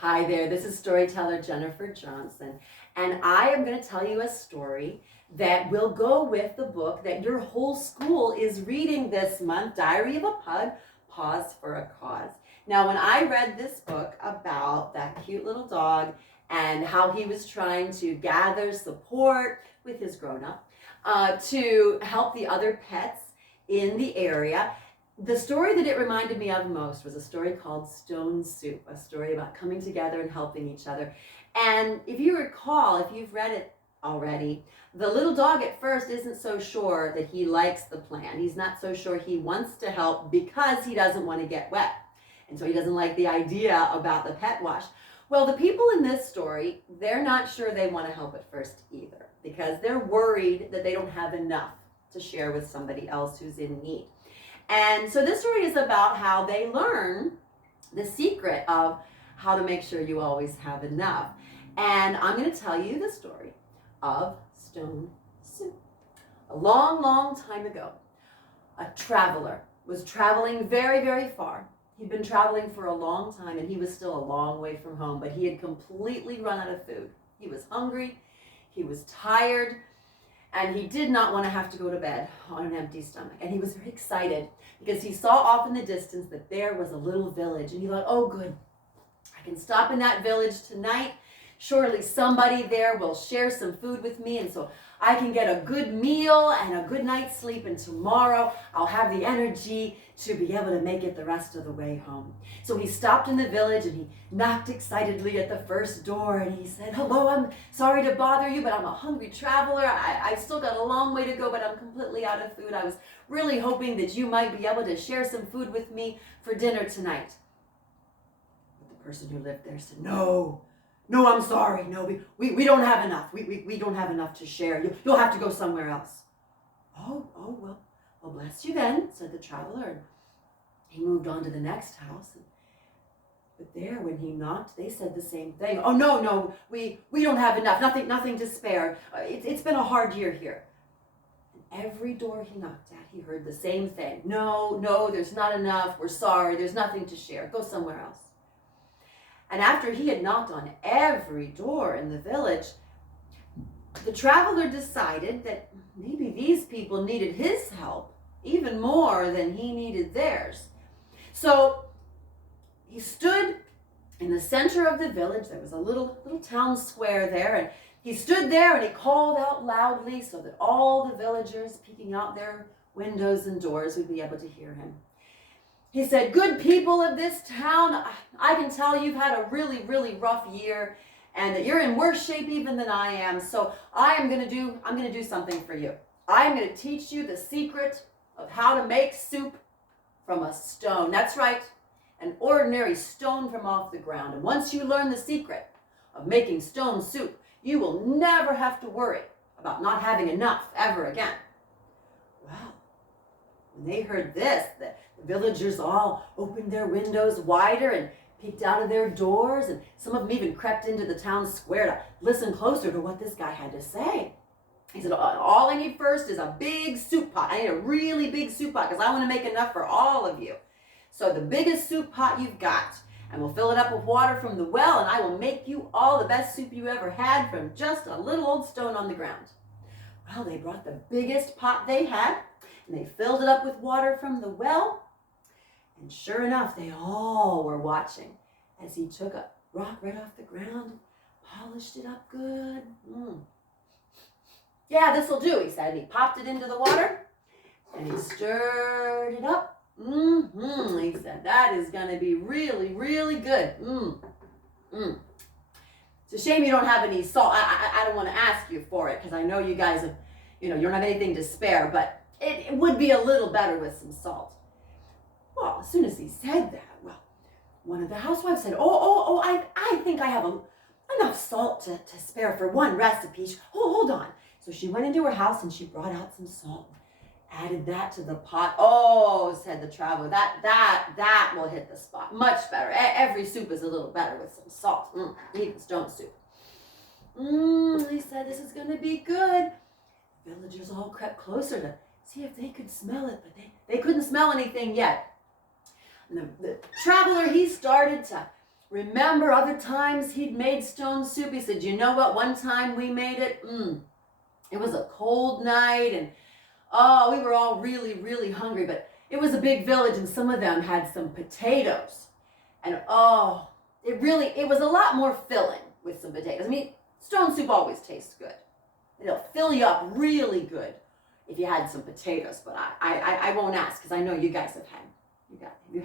Hi there, this is Storyteller Jennifer Johnson, and I am going to tell you a story that will go with the book that your whole school is reading this month, Diary of a Pug, Pause for a Cause. Now, when I read this book about that cute little dog and how he was trying to gather support with his grown-up to help the other pets in the area, the story that it reminded me of most was a story called Stone Soup, a story about coming together and helping each other. And if you recall, if you've read it already, the little dog at first isn't so sure that he likes the plan. He's not so sure he wants to help because he doesn't want to get wet. And so he doesn't like the idea about the pet wash. Well, the people in this story, they're not sure they want to help at first either because they're worried that they don't have enough to share with somebody else who's in need. And so this story is about how they learn the secret of how to make sure you always have enough. And I'm going to tell you the story of Stone Soup. A long, long time ago, a traveler was traveling very, very far. He'd been traveling for a long time and he was still a long way from home, but he had completely run out of food. He was hungry, he was tired, and he did not want to have to go to bed on an empty stomach. And he was very excited because he saw off in the distance that there was a little village. And he thought, oh, good, I can stop in that village tonight. Surely somebody there will share some food with me. And so I can get a good meal and a good night's sleep. And tomorrow I'll have the energy to be able to make it the rest of the way home. So he stopped in the village and he knocked excitedly at the first door and he said, hello, I'm sorry to bother you, but I'm a hungry traveler. I've still got a long way to go, but I'm completely out of food. I was really hoping that you might be able to share some food with me for dinner tonight. But the person who lived there said, no, I'm sorry. No, we don't have enough. We don't have enough to share. You'll have to go somewhere else. Oh, well, bless you then, said the traveler. And he moved on to the next house. But there, when he knocked, they said the same thing. Oh, no, we don't have enough. Nothing to spare. It's been a hard year here. And every door he knocked at, he heard the same thing. No, there's not enough. We're sorry. There's nothing to share. Go somewhere else. And after he had knocked on every door in the village, the traveler decided that maybe these people needed his help even more than he needed theirs. So he stood in the center of the village. There was a little town square there, and he stood there and he called out loudly so that all the villagers peeking out their windows and doors would be able to hear him. He said, good people of this town, I can tell you've had a really, really rough year and that you're in worse shape even than I am. So I'm going to do something for you. I'm going to teach you the secret of how to make soup from a stone. That's right, an ordinary stone from off the ground. And once you learn the secret of making stone soup, you will never have to worry about not having enough ever again. Well, when they heard this, the villagers all opened their windows wider and peeked out of their doors, and some of them even crept into the town square to listen closer to what this guy had to say. He said, all I need first is a big soup pot. I need a really big soup pot because I want to make enough for all of you. So the biggest soup pot you've got, and we'll fill it up with water from the well, and I will make you all the best soup you ever had from just a little old stone on the ground. Well, they brought the biggest pot they had, and they filled it up with water from the well. And sure enough, they all were watching as he took a rock right off the ground, polished it up good. Yeah, this'll do, he said. And he popped it into the water and he stirred it up. He said, that is going to be really, really good. It's a shame you don't have any salt. I don't want to ask you for it because I know you guys have, you don't have anything to spare, but it would be a little better with some salt. Well, as soon as he said that, one of the housewives said, I think I have enough salt to spare for one recipe. Hold on. So she went into her house and she brought out some salt, added that to the pot. Oh, said the traveler, that will hit the spot. Much better. Every soup is a little better with some salt. Even stone soup. He said, this is going to be good. The villagers all crept closer to see if they could smell it, but they couldn't smell anything yet. And the traveler, he started to remember other times he'd made stone soup. He said, you know what, one time we made it, it was a cold night, and oh, we were all really, really hungry, but it was a big village, and some of them had some potatoes. And oh, it was a lot more filling with some potatoes. I mean, stone soup always tastes good. It'll fill you up really good if you had some potatoes, but I won't ask, because I know you guys have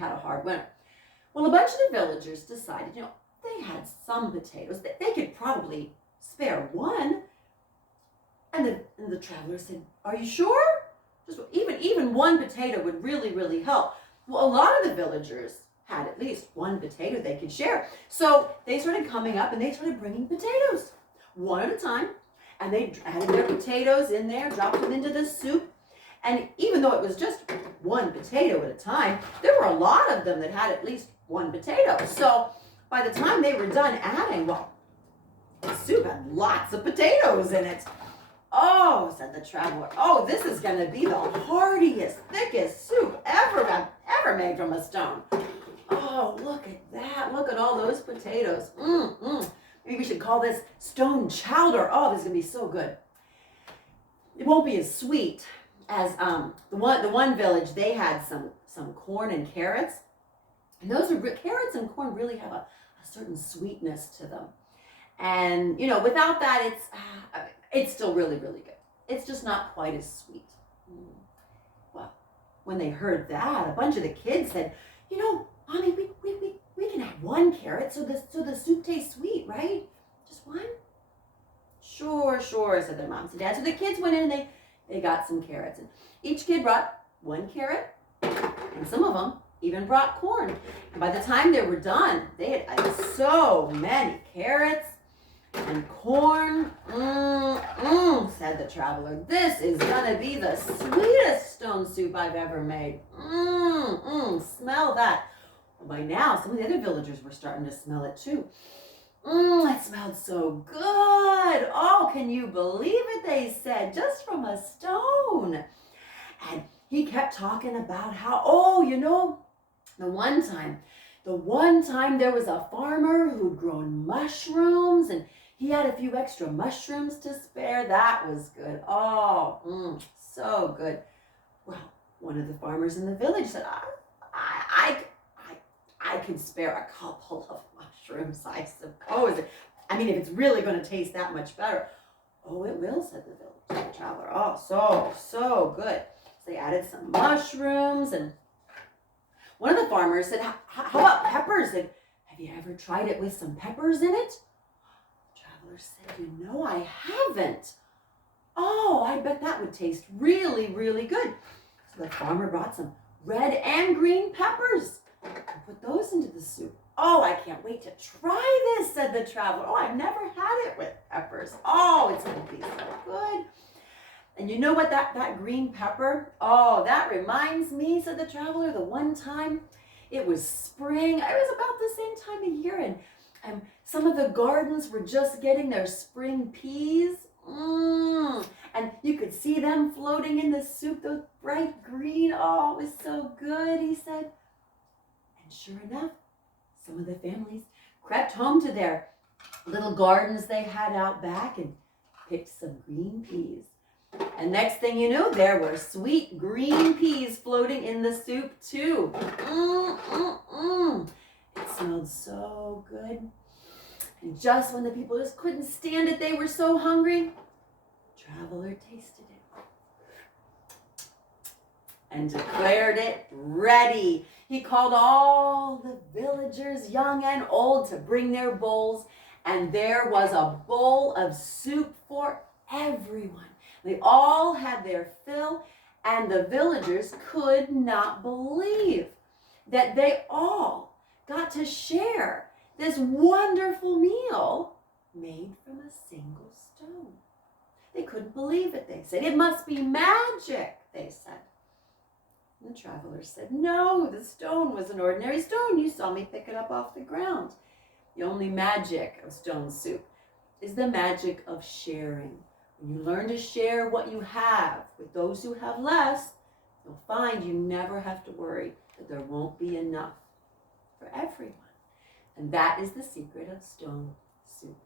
had a hard winter. Well, a bunch of the villagers decided, they had some potatoes. They could probably spare one. And the traveler said, are you sure? Just even one potato would really, really help. Well, a lot of the villagers had at least one potato they could share. So they started coming up and they started bringing potatoes one at a time. And they added their potatoes in there, dropped them into the soup. And even though it was just one potato at a time, there were a lot of them that had at least one potato. So by the time they were done adding, well, the soup had lots of potatoes in it. Oh, said the traveler, oh, this is going to be the heartiest, thickest soup ever made from a stone. Oh, look at that. Look at all those potatoes. Maybe we should call this stone chowder. Oh, this is going to be so good. It won't be as sweet as the one village. They had some corn and carrots. And carrots and corn really have a certain sweetness to them. And, without that, it's still really, really good. It's just not quite as sweet. Well, when they heard that, a bunch of the kids said, Mommy, we can have one carrot so the soup tastes sweet, right? Just one? Sure, said their moms and dads. So the kids went in and they got some carrots. And each kid brought one carrot, and some of them even brought corn. And by the time they were done, they had so many carrots and corn. Said the traveler. This is gonna be the sweetest stone soup I've ever made. Smell that. Well, by now, some of the other villagers were starting to smell it too. It smelled so good. Oh, can you believe it? They said, just from a stone. And he kept talking about how, the one time there was a farmer who'd grown mushrooms, and he had a few extra mushrooms to spare. That was good. Oh, so good. Well, one of the farmers in the village said, I could spare a couple of mushrooms, I suppose. I mean, if it's really going to taste that much better. Oh, it will, said the traveler. Oh, so good. So they added some mushrooms, and one of the farmers said, how about peppers? And have you ever tried it with some peppers in it? The traveler said, I haven't. Oh, I bet that would taste really, really good. So the farmer brought some red and green peppers and put those into the soup. Oh, I can't wait to try this, said the traveler. Oh, I've never had it with peppers. Oh, it's going to be so good. And you know what, that green pepper, oh, that reminds me, said the traveler, the one time it was spring. It was about the same time of year, and some of the gardens were just getting their spring peas. And you could see them floating in the soup, those bright green. Oh, it was so good, he said. And sure enough, some of the families crept home to their little gardens they had out back and picked some green peas. And next thing you know, there were sweet green peas floating in the soup too. It smelled so good. And just when the people just couldn't stand it, they were so hungry, traveler tasted it and declared it ready. He called all the villagers, young and old, to bring their bowls, and there was a bowl of soup for everyone. They all had their fill, and the villagers could not believe that they all got to share this wonderful meal made from a single stone. They couldn't believe it, they said. It must be magic, they said. And the travelers said, no, the stone was an ordinary stone. You saw me pick it up off the ground. The only magic of stone soup is the magic of sharing. When you learn to share what you have with those who have less, you'll find you never have to worry that there won't be enough for everyone. And that is the secret of stone soup.